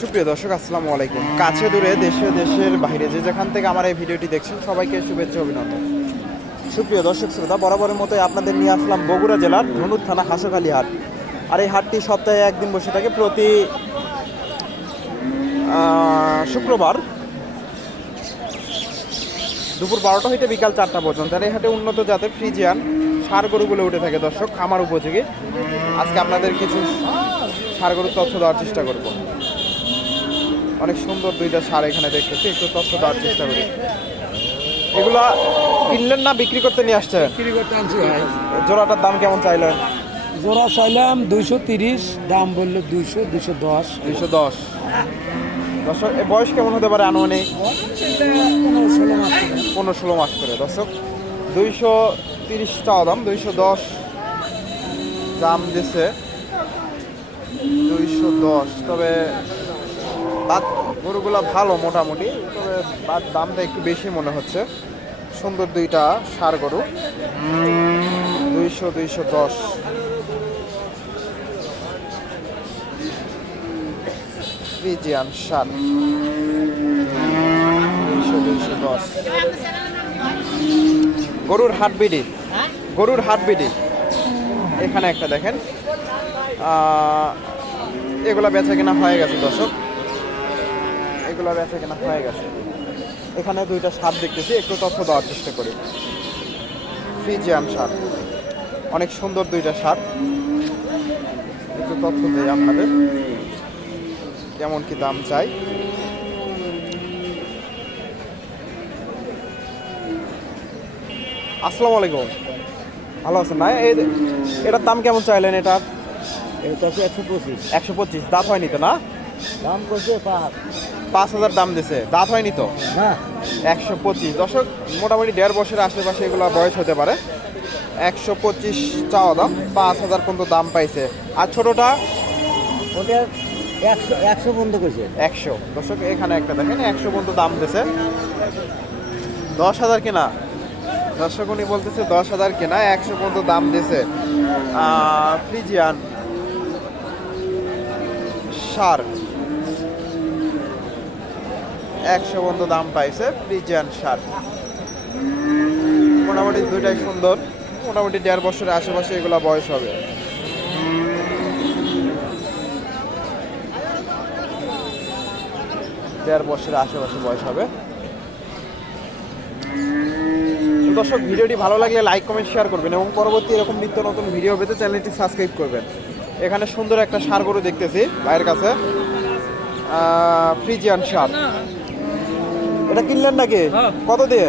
সুপ্রিয় দর্শক, আসসালামু আলাইকুম। কাছে দূরে দেশে, দেশের বাইরে যে যেখান থেকে আমার এই ভিডিওটি দেখছেন, সবাইকে শুভেচ্ছা, অভিনন্দন। সুপ্রিয় দর্শক, শ্রোতা, বরাবরের মতোই আপনাদের নিয়ে আসলাম বগুড়া জেলার ধনুর থানা হাসখালী হাট। আর এই হাটটি সপ্তাহে একদিন বসে থাকে প্রতি শুক্রবার দুপুর বারোটা হইতে বিকাল চারটা পর্যন্ত। আর এই হাটে উন্নত জাতের ফ্রিজিয়ান সার গরুগুলো উঠে থাকে দর্শক খামার উপযোগী। আজকে আপনাদের কিছু সার গরুর তথ্য দেওয়ার চেষ্টা করব। অনেক সুন্দর দুইটা সার এখানে দেখতেছি একটু তথ্য দেওয়ার চেষ্টা করি। এগুলা কিনলেন না বিক্রি করতে নিয়ে আসছেন বিক্রি করতে আনছি ভাই। জোড়াটার দাম কেমন চাইলেন? জোড়া চাইলাম দুইশো তিরিশ দাম বলল দুইশো দুইশো দশ। দুইশো দশ। দর্শক এ বয়স কেমন হতে পারে আনুমানিক? পনেরো ষোলো মাস করে। দর্শক দুইশো তিরিশ টাকা দাম দুইশো দশ দাম দিছে। দুইশো দশ তবে গরুগুলা ভালো মোটামুটি, তবে দামটা একটু বেশি মনে হচ্ছে। সুন্দর দুইটা সার গরু। দুইশো দুইশো দশ। Friesian sir. দুইশো দুইশো দশ। গরুর হাট বিডি। গরুর হাট বিডি। এখানে একটা দেখেন। এগুলা বেচা কেনা হয়ে গেছে দর্শক। এগুলা বেচা কেনা হয়ে গেছে। এখানে দুইটা সার দেখতেছি একটু তথ্য দেওয়ার চেষ্টা করি। ফ্রিজিয়ান সার অনেক সুন্দর দুইটা সার একটু তথ্য দিই আপনাদের কেমন কি দাম চাই। আসসালামু আলাইকুম। ভালো আছেন না এটার দাম কেমন চাইলেন এটার? এটা একশো পঁচিশ। একশো পঁচিশ দাঁত হয়নি তো না? দাম করছে পাঁচ। পাঁচ হাজার দাম দিছে। দাঁত হয়নি তো? না। একশো পঁচিশ। দশক মোটামুটি দেড় বছরের আশেপাশে এগুলো বয়স হতে পারে। একশো পঁচিশ চাওয়া দাম পাঁচ হাজার পর্যন্ত দাম পাইছে। আর ছোটোটা? ওটা একশো একশো বন্ধ করছে একশো। দর্শক এখানে একটা দেখেন একশো পর্যন্ত দাম দিছে। দশ হাজার কেনা? দর্শক উনি বলতেছে দশ হাজার কেনা একশো পর্যন্ত দাম দিছে। ফ্রিজিয়ান সার একশো পর্যন্ত দাম পাইছে ফ্রিজিয়ান সার মোটামুটি দুইটাই সুন্দর। মোটামুটি দেড় বছরের আশেপাশে এগুলা বয়স হবে। দেড় বছরের আশেপাশে বয়স হবে। দর্শক, ভিডিওটি ভালো লাগলে লাইক, কমেন্ট, শেয়ার করবেন এবং পরবর্তী এরকম নিত্য নতুন ভিডিও পেতে চ্যানেলটি সাবস্ক্রাইব করবেন। এখানে সুন্দর একটা সার গরু দেখতেছি ভাইয়ের কাছে। ফ্রিজিয়ান সার এটা কিনলেন নাকি? কত দিয়ে?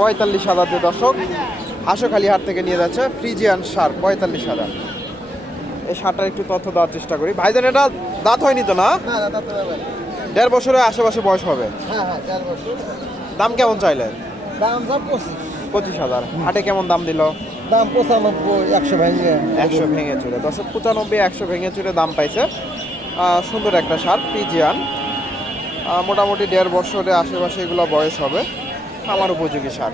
পঁয়তাল্লিশ হাজার দিয়ে দর্শক। হাঁসখালি হাট থেকে নিয়ে যাচ্ছে ফ্রিজিয়ান সার পঁয়তাল্লিশ হাজার। এই সারটার একটু তথ্য দেওয়ার চেষ্টা করি। ভাইজান এটা দাঁত হয়নি তো না? না দাদা তো দেড় বছরের আশেপাশে বয়স হবে? হ্যাঁ হ্যাঁ দাম কেমন চাইলেন? দাম পঁচিশ। হাজার। হাটে কেমন দাম দিল? দাম পঁচানব্বই একশো ভেঙে একশো ভেঙে চুরে। দশক পঁচানব্বই একশো ভেঙে চুরে দাম পাইছে। সুন্দর একটা সার ফ্রিজিয়ান। আহ, মোটামুটি দেড় বছরের আশেপাশে এগুলো বয়স হবে, আমার উপযোগী সার।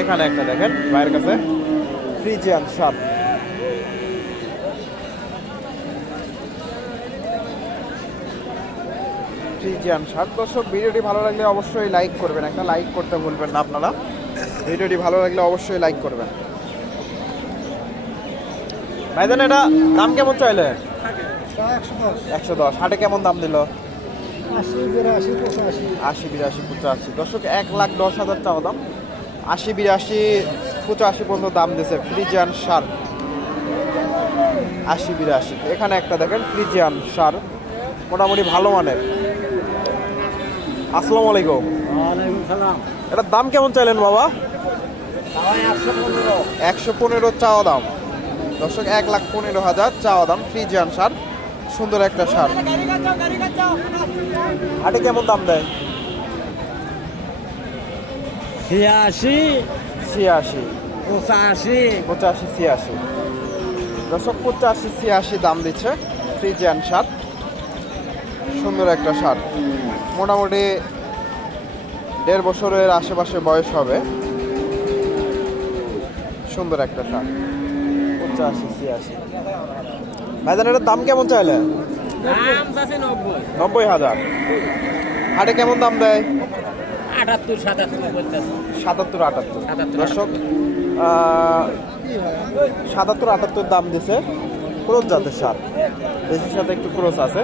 এখানে একটা দেখেন, ভাইয়ের কাছে ফ্রিজিয়ান সার। ফ্রিজিয়ান সার। দর্শক, ভিডিওটি ভালো লাগলে অবশ্যই লাইক করবেন। একটা লাইক করতে ভুলবেন না আপনারা। ভিডিওটি ভালো লাগলে অবশ্যই লাইক করবেন। ভাইজান এটা দাম কেমন চাইলে? একশো দশ। হাটে কেমন দাম দিল? আশি বিরাশি পঁচাশি। দর্শক এক লাখ দশ হাজার টাকা দাম। আশি বিরাশি পঁচাশি পর্যন্ত দাম দিয়েছে ফ্রিজিয়ান সার। আশি বিরাশি। এখানে একটা দেখেন ফ্রিজিয়ান সার। মোটামুটি ভালো মানের। আসসালামু আলাইকুম। এটার দাম কেমন চাইলেন বাবা? পনেরো। একশো পনেরো চাওয়া দাম। দর্শক এক লাখ পনেরো হাজার চাওয়া দাম ফ্রিজিয়ান সার সুন্দর একটা সার। হাটে কেমন দাম দেয়? ছিয়াশি। ছিয়াশি। পঁচাশি। পঁচাশি ছিয়াশি। দর্শক পঁচাশি ছিয়াশি দাম দিচ্ছে ফ্রিজিয়ান সার। সুন্দর একটা সার। মোটামুটি দেড় বছরের আশেপাশে বয়স হবে। সুন্দর একটা সার। পঁচাশি ছিয়াশি। ভাইজান এটার দাম কেমন চাইলে? নব্বই হাজার। হাটে কেমন দাম দেয়? আটাত্তর সাতাত্তর আটাত্তর। সাতাত্তর, দর্শক সাতাত্তর আটাত্তর দাম দিছে ক্রোচ জাতের সার। দেশির সাথে একটু ক্রোচ আছে।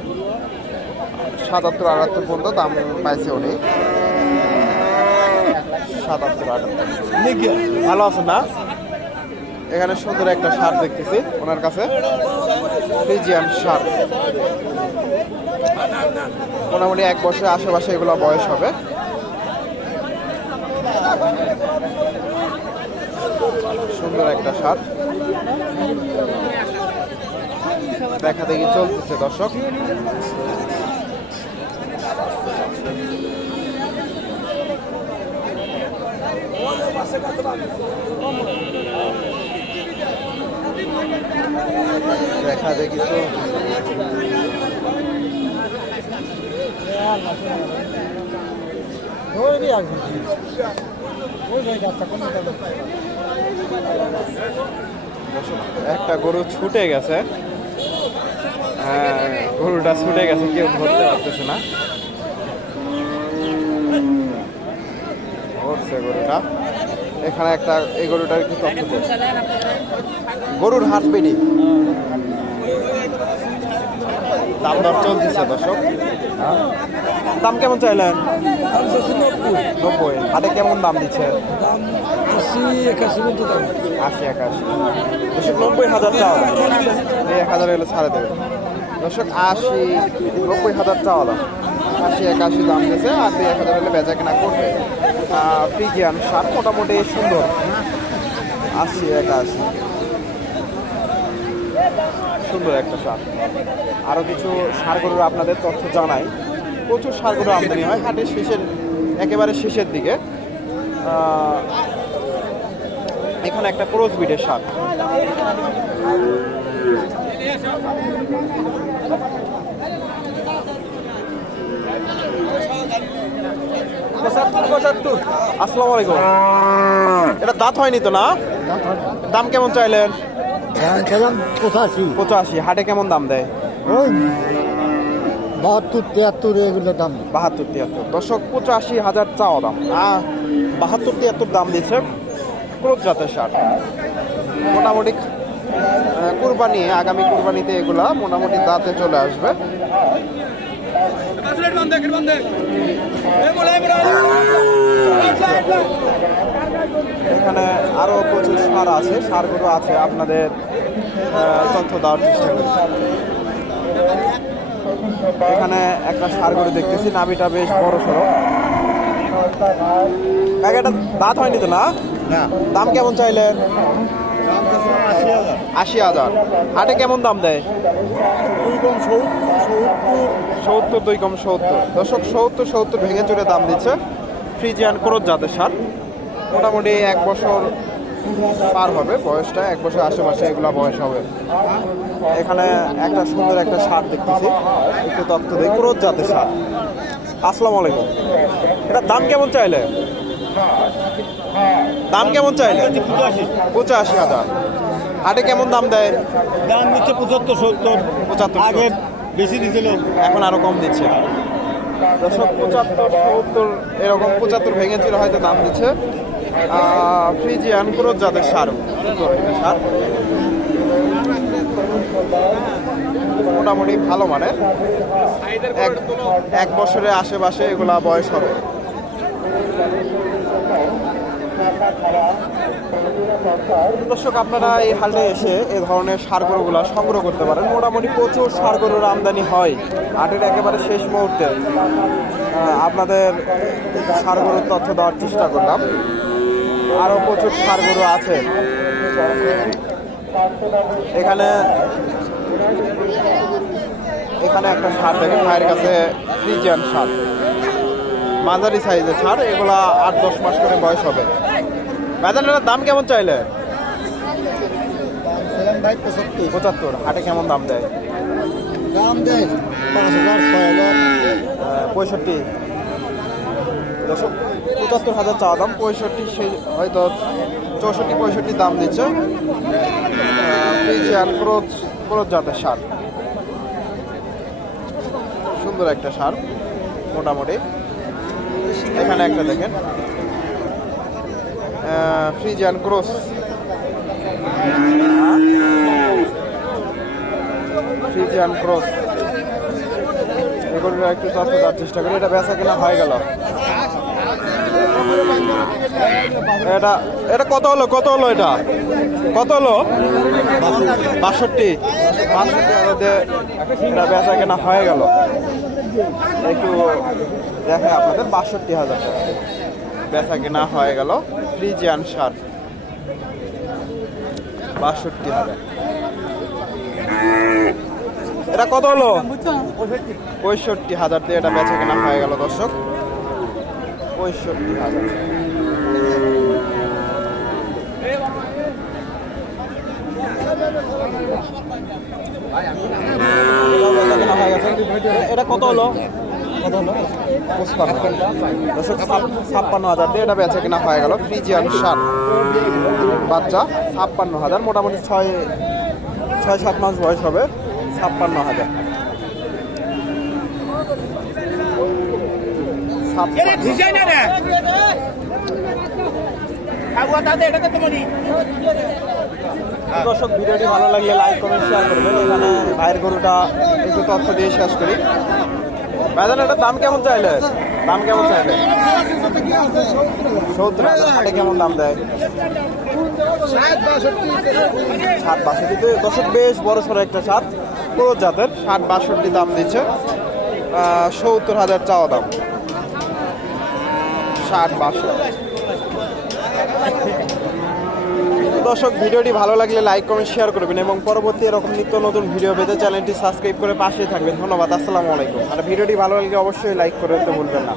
সাতাত্তর আটাত্তর পর্যন্ত দাম পাইছে উনি। সাতাত্তর আটাত্তর। ভালো আছে না? এখানে সুন্দর একটা সার দেখতেছি ওনার কাছে। Friesian sir. মোটামুটি এক বছরের আশেপাশে এগুলো বয়স হবে। সুন্দর একটা সার। দেখা দেখি চলতেছে দর্শক। দেখা দেখি দর্শক, একটা গরু ছুটে গেছে। হ্যাঁ, গরুটা ছুটে গেছে কেউ ধরতে পারতেছে না। ধরছে গরুটা। এখানে একটা এই গরুটার কি তথ্য গরুর হাট বেডি। দাম দর চলতেছে, দর্শক? দাম কেমন চাইলেন? নব্বই। হাটে কেমন দাম দিচ্ছে? আশি একাশি। আশি একাশি দর্শক, নব্বই হাজার চাওয়া। এক হাজার এলে ছাড়ে দেবে। দর্শক, আশি, নব্বই হাজার চাওয়ালা আশি একাশি দাম দিয়েছে, আর দুই এক হাজার হলে বেচা কেনা করবে। ফ্রিজিয়ান শার্ট মোটামুটি সুন্দর। আশি একাশি সুন্দর একটা সার আরও কিছু সার গরুর আপনাদের তথ্য জানাই। প্রচুর সার গরু আমদানি হয়, হাটের শেষের, একেবারে শেষের দিকে। এখানে একটা ক্রোজ বিটের সার আসসালামু আলাইকুম। এটা দাঁত হয়নি তো না? দাম কেমন চাইলেন? পঁচাশি। পঁচাশি। হাটে কেমন দাম দেয়? বাহাত্তর তিয়াত্তর এগুলো দাম। বাহাত্তর তিয়াত্তর। দশক পঁচাশি হাজার চাওয়া দাম। বাহাত্তর তিয়াত্তর দাম দিচ্ছে ক্রোধ জাতের সার। মোটামুটি কুরবানি আগামী কুরবানিতে এগুলা মোটামুটি দাঁতে চলে আসবে। এখানে আরও প্রচুর সার আছে সারগুলো আছে আপনাদের তথ্য দেওয়ার চেষ্টা করি। এখানে একটা সার গরু দেখতেছি নাভিটা বেশ বড় সড়ো। কাকা এটা দাঁত হয়নি তো না? না। দাম কেমন চাইলেন আশি হাজার। হাটে কেমন দাম দেয়? সত্তর দুই কম সত্তর। দশক সত্তর সত্তর ভেঙে চড়ে দাম দিচ্ছে ফ্রিজিয়ান ক্রোধ জাতের সার। মোটামুটি এক বছর পার হবে বয়সটা এক বছর আশেপাশে এগুলা বয়স হবে। এখানে একটা সুন্দর একটা সার দেখতেছি একটু তথ্য দিই ক্রোধ জাতের সার। আসসালামু আলাইকুম। এটার দাম কেমন চাইলে? দাম কেমন চাইলে? পঁচাশি হাজার। হাটে কেমন দাম দেয়? দাম দিচ্ছে পঁচাত্তর সত্তর। পঁচাত্তর আগে বেশি দিছিল? এখন আরও কম দিচ্ছে। দশক পঁচাত্তর সত্তর এরকম পঁচাত্তর ভেঙে ছিল হয়তো দাম দিচ্ছে। ফ্রিজিয়ান ক্রোধ জাতের সার। সার মোটামুটি ভালো মানে এক এক বছরের আশেপাশে এগুলা বয়স হবে। দর্শক, আপনারা এই হাটে এসে এ ধরনের সার গরুগুলা সংগ্রহ করতে পারেন। মোটামুটি প্রচুর সার গরুর আমদানি হয়। হাটের একেবারে শেষ মুহূর্তে আপনাদের সার গরুর তথ্য দেওয়ার চেষ্টা করলাম। আরও প্রচুর সার গরু আছে। এখানে এখানে একটা সার দেখেন, ভাইয়ের কাছে ফ্রিজিয়ান সার। মাঝারি সাইজের ছাড় এগুলা আট দশ মাস করে বয়স হবে। বাজারের দাম কেমন চাইলে? পঁচাত্তর। হাটে কেমন দাম দেয়? দাম দেয় পাঁচ হাজার ছয় হাজার। পঁয়ষট্টি। দশক পঁচাত্তর হাজার চাওয়া দাম পঁয়ষট্টি সেই হয়তো চৌষট্টি পঁয়ষট্টি দাম দিচ্ছে। ফ্রিজিয়ান ক্রোচ ক্রোচ জাতের সার। সুন্দর একটা সার মোটামুটি। এখানে একটা দেখেন। ফ্রিজিয়ান ক্রোস ফ্রিজিয়ান ক্রস এগুলো একটু তথ্য দেওয়ার চেষ্টা করি। এটা বেচা কিনা হয়ে গেল। এটা এটা কত হলো? কত হলো এটা? কত হলো? বাষট্টি। এটা বেচা কেনা হয়ে গেল। একটু দেখেন আপনাদের। বাষট্টি হাজার টাকা। বেচা কেনা হয়ে গেল। Friesian sir. বাষট্টি হাজার এটা কত হলো? পঁয়ষট্টি হাজার দিয়ে এটা বেচা কেনা হয়ে গেল, দর্শক। পঁয়ষট্টি হাজার। এটা কত হলো? কত হলো দর্শক ছাপ্পান্ন হাজার দিয়ে এটা বেচা কেনা হয়ে গেল। ফ্রিজিয়ান সার বাচ্চা ছাপ্পান্ন হাজার। মোটামুটি ছয় ছয় সাত মাস বয়স হবে। ছাপ্পান্ন হাজার। দর্শক ভিডিওটি ভালো লাগলে লাইক কমেন্ট শেয়ার করবেন। এখানে ভাইয়ের গরুটা একটু তথ্য দিয়ে শেষ করি। ভাইজান, এটার দাম কেমন চাইলে? দাম কেমন চাইলে? সত্তর হাজার। হাটে কেমন দাম দেয়? ষাট বাষট্টি। দশক বেশ বড় সড়ো একটা সাত পুরো জাতের ষাট বাষট্টি দাম দিচ্ছে। সত্তর হাজার চাওয়া দাম। ষাট বাষট্টি। দর্শক, ভিডিওটি ভালো লাগলে লাইক, কমেন্ট শেয়ার করবেন এবং পরবর্তী এরকম নিত্য নতুন ভিডিও পেতে চ্যানেলটি সাবস্ক্রাইব করে পাশেই থাকবেন। ধন্যবাদ, আসসালামু আলাইকুম। আর ভিডিওটি ভালো লাগলে অবশ্যই লাইক করে দিতে ভুলবেন না।